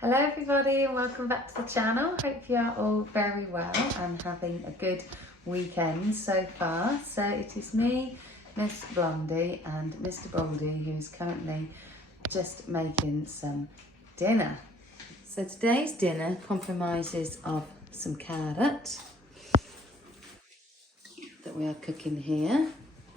Hello everybody and welcome back to the channel. Hope you are all very well and having a good weekend so far. So it is me, Miss Blondie and Mr. Baldy, who is currently just making some dinner. So today's dinner compromises of some carrot that we are cooking here,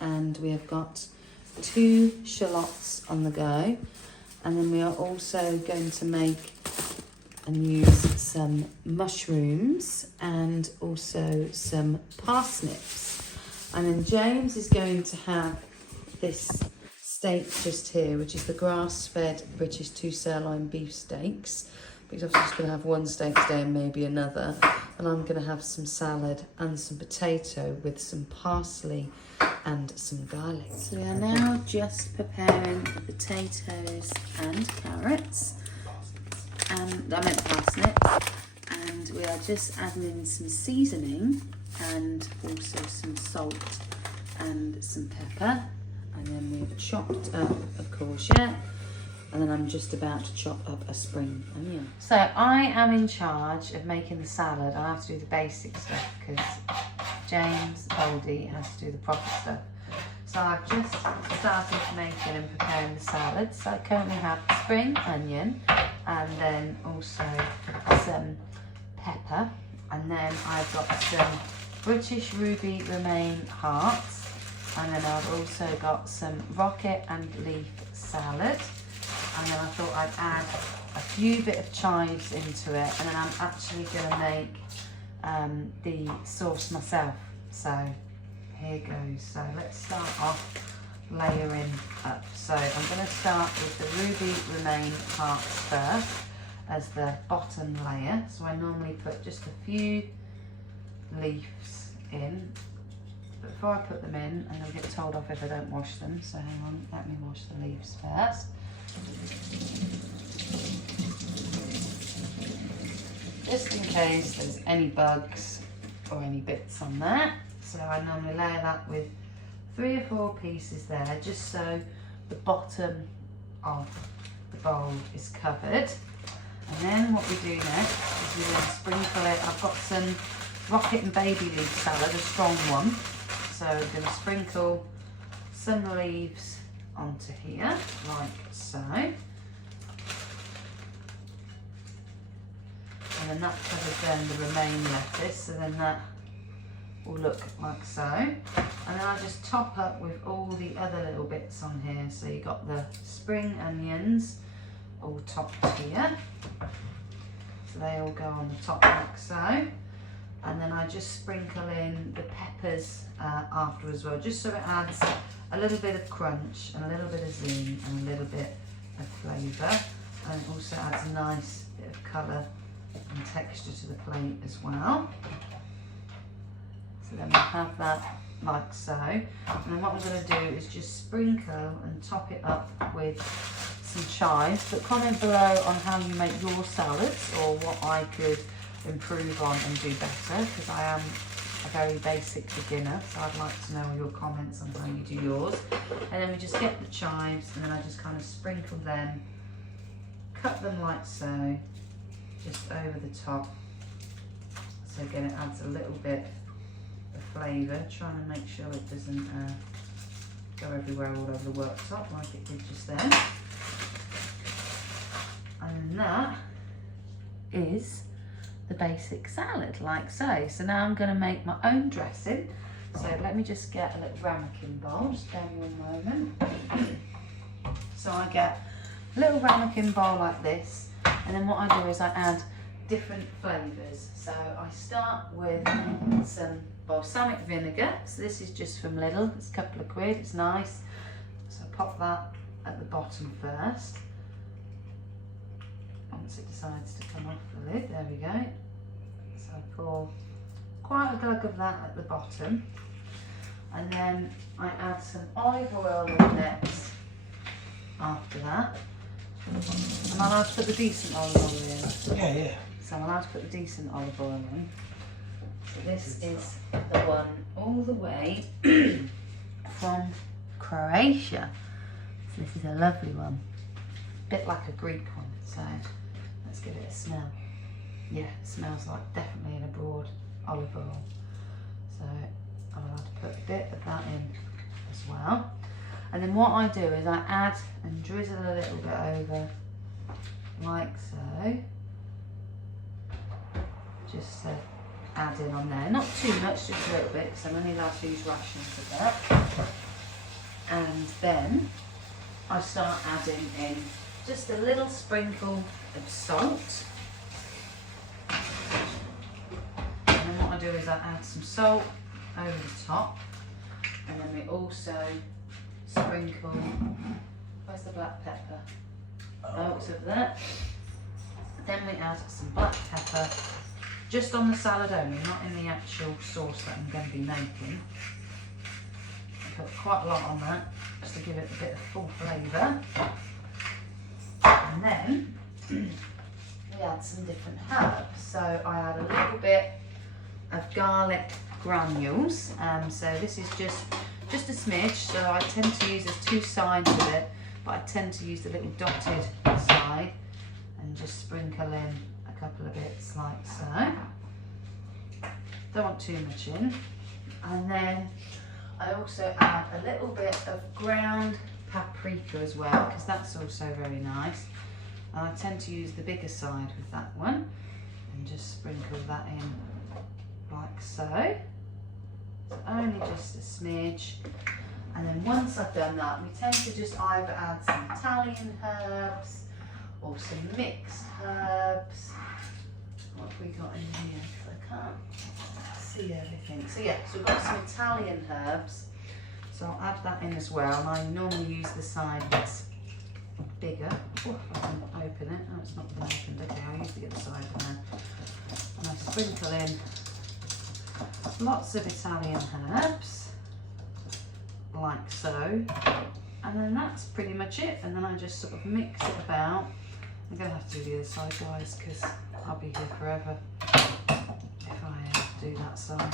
and we have got 2 shallots on the go, and then we are also going to make and use some mushrooms and also some parsnips. And then James is going to have this steak just here, which is the grass-fed British 2 sirloin beef steaks. Because I'm just going to have one steak today and maybe another. And I'm going to have some salad and some potato with some parsley and some garlic. So we are now just preparing the potatoes and carrots. And I meant parsnips, and we are just adding in some seasoning and also some salt and some pepper, and then we've chopped up a courgette, and then I'm just about to chop up a spring onion. So I am in charge of making the salad. I have to do the basic stuff because James Baldy has to do the proper stuff. So I've just started making and preparing the salad. So I currently have spring onion and then also some pepper, and then I've got some British ruby romaine hearts, and then I've also got some rocket and leaf salad, and then I thought I'd add a few bit of chives into it, and then I'm actually going to make the sauce myself. So here goes. So let's start off layering up. So I'm going to start with the ruby romaine hearts first as the bottom layer. So I normally put just a few leaves in, but before I put them in, I'm going to get told off if I don't wash them. So hang on, let me wash the leaves first. Just in case there's any bugs or any bits on there. So I normally layer that with 3 or 4 pieces there, just so the bottom of the bowl is covered. And then what we do next is we then sprinkle it. I've got some rocket and baby leaf salad, a strong one. So I'm going to sprinkle some leaves onto here, like so. And then that covers then the romaine lettuce, so then that will look like so. And then I just top up with all the other little bits on here. So you got the spring onions all topped here. So they all go on the top like so. And then I just sprinkle in the peppers after as well, just so it adds a little bit of crunch and a little bit of zing and a little bit of flavour. And it also adds a nice bit of colour and texture to the plate as well. So then we'll have that like so. And then what I'm going to do is just sprinkle and top it up with some chives. But comment below on how you make your salads or what I could improve on and do better, because I am a very basic beginner. So I'd like to know your comments on how you do yours. And then we just get the chives, and then I just kind of sprinkle them, cut them like so, just over the top. So again, it adds a little bit flavour, trying to make sure it doesn't go everywhere all over the worktop like it did just then. And that is the basic salad, like so. So now I'm going to make my own dressing. So let me just get a little ramekin bowl, just bear me 1 moment. So I get a little ramekin bowl like this, and then what I do is I add different flavours. So I start with some balsamic vinegar. So this is just from Lidl, it's a couple of quid, it's nice. So I pop that at the bottom first. Once it decides to come off the lid, there we go. So I pour quite a glug of that at the bottom. And then I add some olive oil in next after that. Am I allowed to put the decent olive oil in? Yeah. So I'm allowed to put the decent olive oil in. So this is the one all the way from Croatia. So this is a lovely one. A bit like a Greek one. So Let's give it a smell. Yeah, it smells like definitely an abroad olive oil. So I'm allowed to put a bit of that in as well. And then what I do is I add and drizzle a little bit over, like so. Just to add in on there. Not too much, just a little bit, because I'm only allowed to use rations of that. And then I start adding in just a little sprinkle of salt. And then what I do is I add some salt over the top. And then we also sprinkle, where's the black pepper? Oh, it's over there. Then we add some black pepper, just on the salad only, not in the actual sauce that I'm going to be making. I put quite a lot on that, just to give it a bit of full flavour. And then we add some different herbs. So I add a little bit of garlic granules. So this is just a smidge. So I tend to use, there's two sides of it, but I tend to use the little dotted side and just sprinkle in a couple of bits like so. Don't want too much in. And then I also add a little bit of ground paprika as well, because that's also very nice. And I tend to use the bigger side with that one and just sprinkle that in like so. So only just a smidge. And then once I've done that, we tend to just either add some Italian herbs or some mixed herbs. What have we got in here? I can't see everything. So yeah, so we've got some Italian herbs. So I'll add that in as well. And I normally use the side that's bigger. Oh, I can open it. Oh, it's not been opened. Okay, I'll use the other side of that. And I sprinkle in lots of Italian herbs, like so. And then that's pretty much it. And then I just sort of mix it about. I'm going to have to do the other side, guys, because I'll be here forever if I do that side.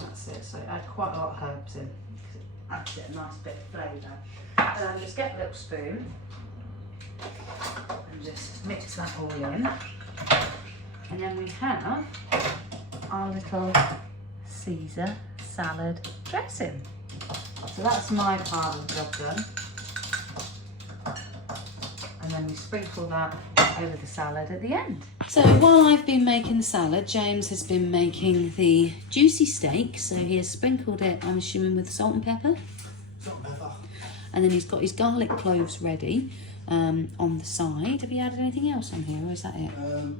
That's it. So I add quite a lot of herbs in, because it adds it a nice bit of flavour. And I just get a little spoon and just mix that all in. And then we have our little Caesar salad dressing. So that's my part of the job done. And then we sprinkle that over the salad at the end. So while I've been making the salad, James has been making the juicy steak. So he has sprinkled it, I'm assuming, with salt and pepper. Salt and pepper. And then he's got his garlic cloves ready on the side. Have you added anything else on here, or is that it?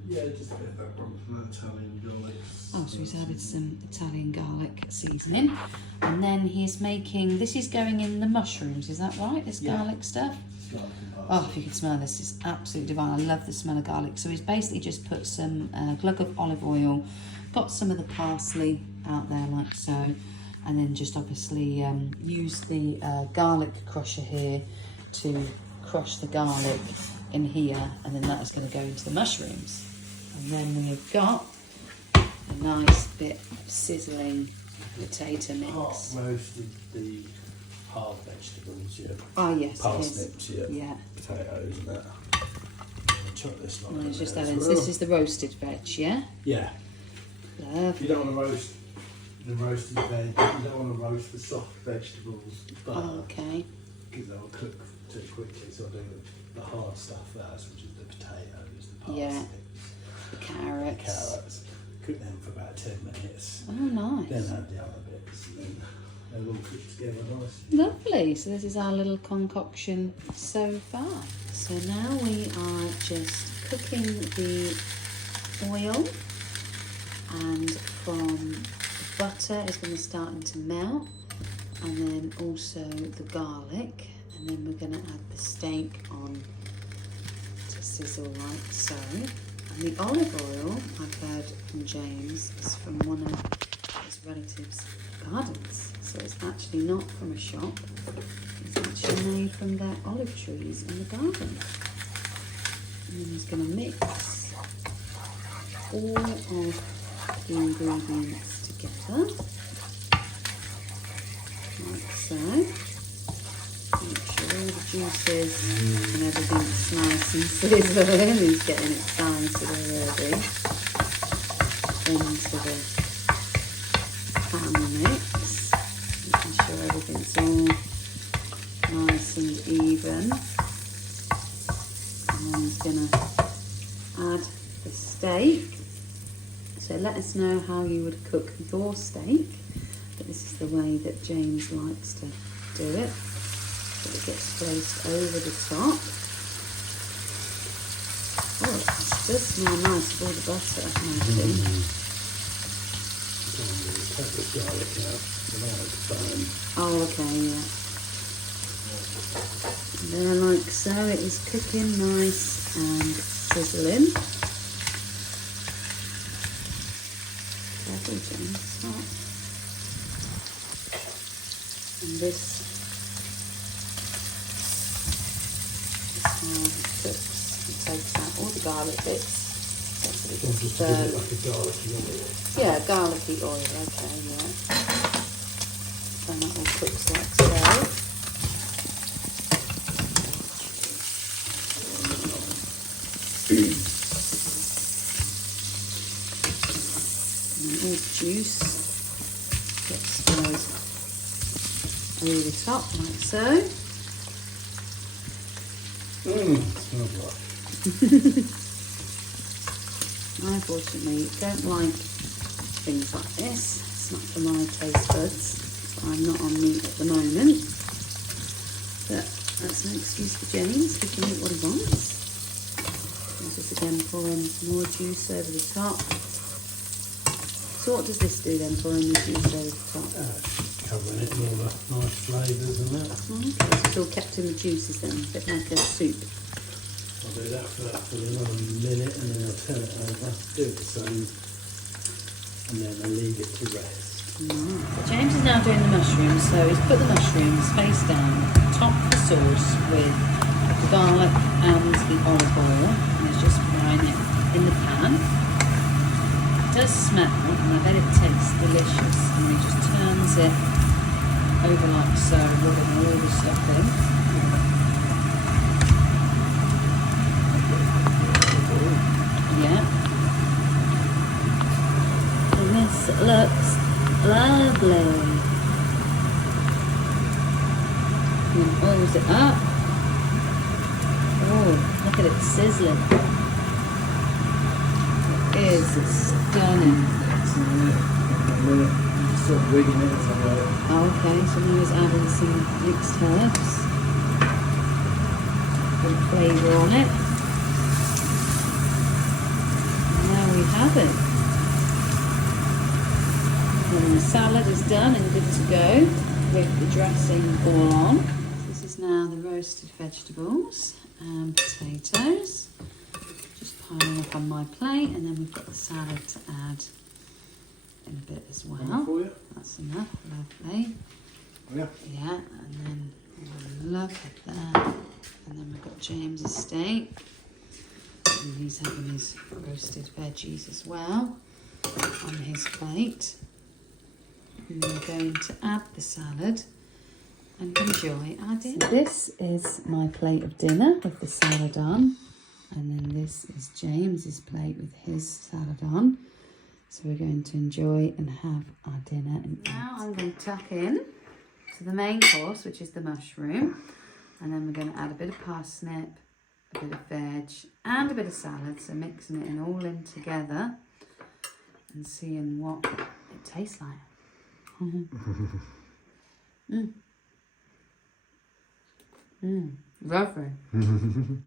Yeah, just a bit of background from Italian garlic. Oh, so he's added some Italian garlic seasoning. And then he's making, this is going in the mushrooms, is that right? This garlic stuff? Oh, if you can smell this, it's absolutely divine. I love the smell of garlic. So he's basically just put some glug of olive oil, got some of the parsley out there like so, and then just obviously use the garlic crusher here to crush the garlic in here, and then that is going to go into the mushrooms. And then we've got a nice bit of sizzling potato mix. Hot roasted the hard vegetables, yeah. Oh yes, parsnips, yeah. Potatoes and that. Chop this lot. Well, just adding, so this is the roasted veg, yeah? Yeah. Lovely. You don't want to roast the roasted veg. You don't want to roast the soft vegetables. But okay. because they'll cook too quickly, so I do the hard stuff first, which is the potatoes, the parsnips, the carrots. carrots. Cook them for about 10 minutes. Oh, nice. Then add the other bits, and then they will cook together nice. Lovely. So this is our little concoction so far. So now we are just cooking the oil, and from butter is going to start to melt, and then also the garlic, and then we're going to add the steak on to sizzle like so. And the olive oil, I've heard from James, is from one of his relatives' gardens. So it's actually not from a shop, it's actually made from their olive trees in the garden. And then he's going to mix all of the ingredients together, like so. Make sure all the juices and everything's nice and sizzling. He's getting excited already. Into the pan mix, making sure everything's all nice and even. And then he's going to add the steak. So let us know how you would cook your steak. But this is the way that James likes to do it. So it gets placed over the top. Oh, it does smell nice with all the butter melting. Take the garlic out without the bone. Oh, okay, yeah. And there, like so, it is cooking nice and sizzling. Careful, James, it's hot. And this is how it cooks. It takes out all the garlic bits. That's what it Or just a bit like a garlicky oil. Yeah, garlicky oil, okay, yeah. And that all cooks like so. And then all the juice gets stirred over the top like so. Smells like. I unfortunately don't like things like this. It's not for my taste buds. I'm not on meat at the moment. But that's no excuse for James. He can eat what he wants. I'll just again pour in some more juice over the top. So what does this do then, pouring the juice over the top? Covering it in all the nice flavours and that. Okay, so it's all kept in the juices then, a bit like a soup. I'll do that for another minute and then I'll turn it over, do the same, and then I'll leave it to rest. So James is now doing the mushrooms, so he's put the mushrooms face down, top the sauce with the garlic and the olive oil, and he's just frying it in the pan. It does smell, and I bet it tastes delicious, and he just turns it over like so, rubbing all the stuff in. Yeah. And this looks lovely. And oils it up. Oh, look at it sizzling. It is stunning. Sort of wigging it. Oh, okay, so now he's adding some mixed herbs. Put a flavour on it. And there we have it. And the salad is done and good to go with the dressing all on. This is now the roasted vegetables and potatoes. Just piling up on my plate, and then we've got the salad to add in a bit as well. Enough for you? That's enough, lovely. Yeah. Yeah, and then look at that. And then we've got James's steak. And he's having his roasted veggies as well on his plate. And we're going to add the salad and enjoy our dinner. So this is my plate of dinner with the salad on. And then this is James's plate with his salad on. So we're going to enjoy and have our dinner. And now I'm going to tuck in to the main course, which is the mushroom. And then we're going to add a bit of parsnip, a bit of veg, and a bit of salad. So mixing it all in together and seeing what it tastes like. Lovely.